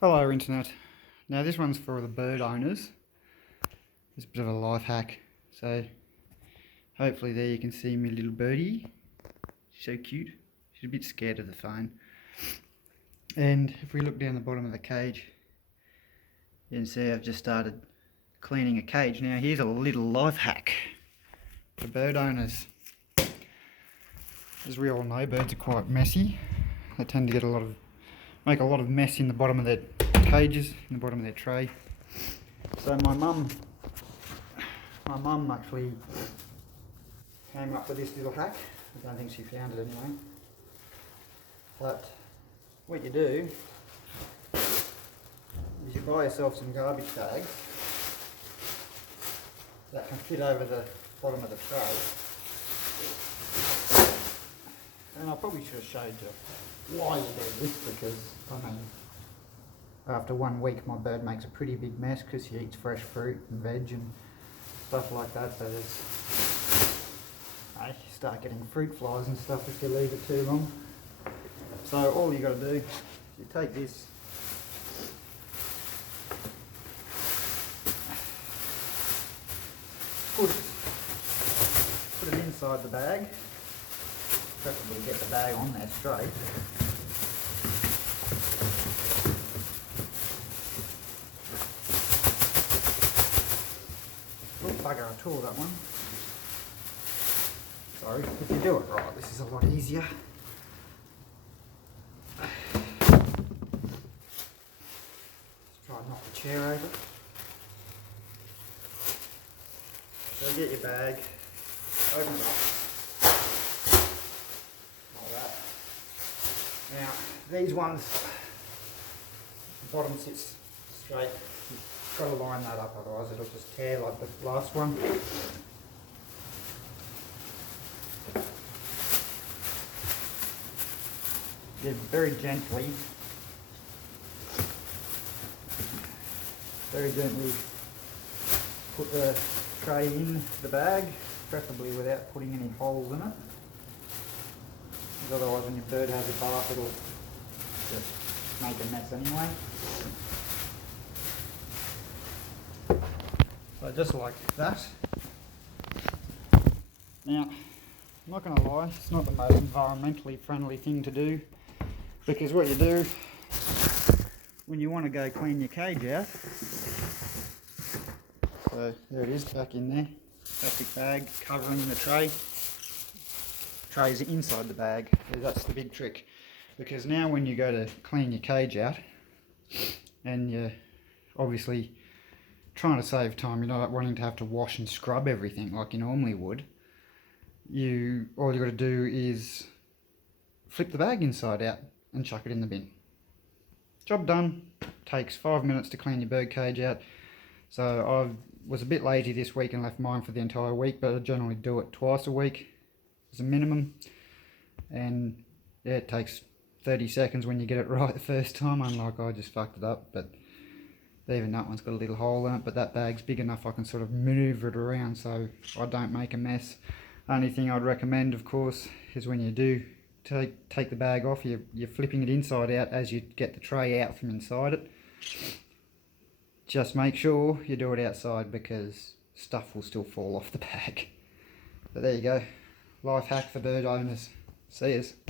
Hello Internet. Now this one's for the bird owners. It's a bit of a life hack. So hopefully there you can see my little birdie. She's so cute. She's a bit scared of the phone. And if we look down the bottom of the cage, you can see I've just started cleaning a cage. Now here's a little life hack for bird owners. As we all know, birds are quite messy. They tend to make a lot of mess in the bottom of their cages, in the bottom of their tray. So my mum actually came up with this little hack. I don't think she found it anyway. But what you do is you buy yourself some garbage bags that can fit over the bottom of the tray. And I probably should have showed you why you do this, because I mean, after 1 week my bird makes a pretty big mess because she eats fresh fruit and veg and stuff like that. So you start getting fruit flies and stuff if you leave it too long. So all you got to do is you take this, put it inside the bag. Preferably get the bag on there straight. Oh bugger, I tore that one. Sorry, if you do it right, this is a lot easier. Let's try and knock the chair over. So get your bag, open it up. Now, these ones, the bottom sits straight. You've got to line that up, otherwise it'll just tear like the last one. You very gently put the tray in the bag, preferably without putting any holes in it. Otherwise when your bird has a bath it'll just make a mess anyway. So just like that. Now, I'm not going to lie, it's not the most environmentally friendly thing to do, because what you do when you want to go clean your cage out, so there it is back in there, plastic bag covering the tray. Trays inside the bag. That's the big trick, because now when you go to clean your cage out and you're obviously trying to save time, you're not wanting to have to wash and scrub everything like you normally would, all you got to do is flip the bag inside out and chuck it in the bin. Job done. Takes 5 minutes to clean your bird cage out. So I was a bit lazy this week and left mine for the entire week, but I generally do it twice a week as a minimum, and yeah, it takes 30 seconds when you get it right the first time, unlike I just fucked it up. But even that one's got a little hole in it, but that bag's big enough I can sort of manoeuvre it around so I don't make a mess. Only thing I'd recommend, of course, is when you do take the bag off, you're flipping it inside out as you get the tray out from inside it. Just make sure you do it outside, because stuff will still fall off the bag. But there you go. Life hack for bird owners. See yous.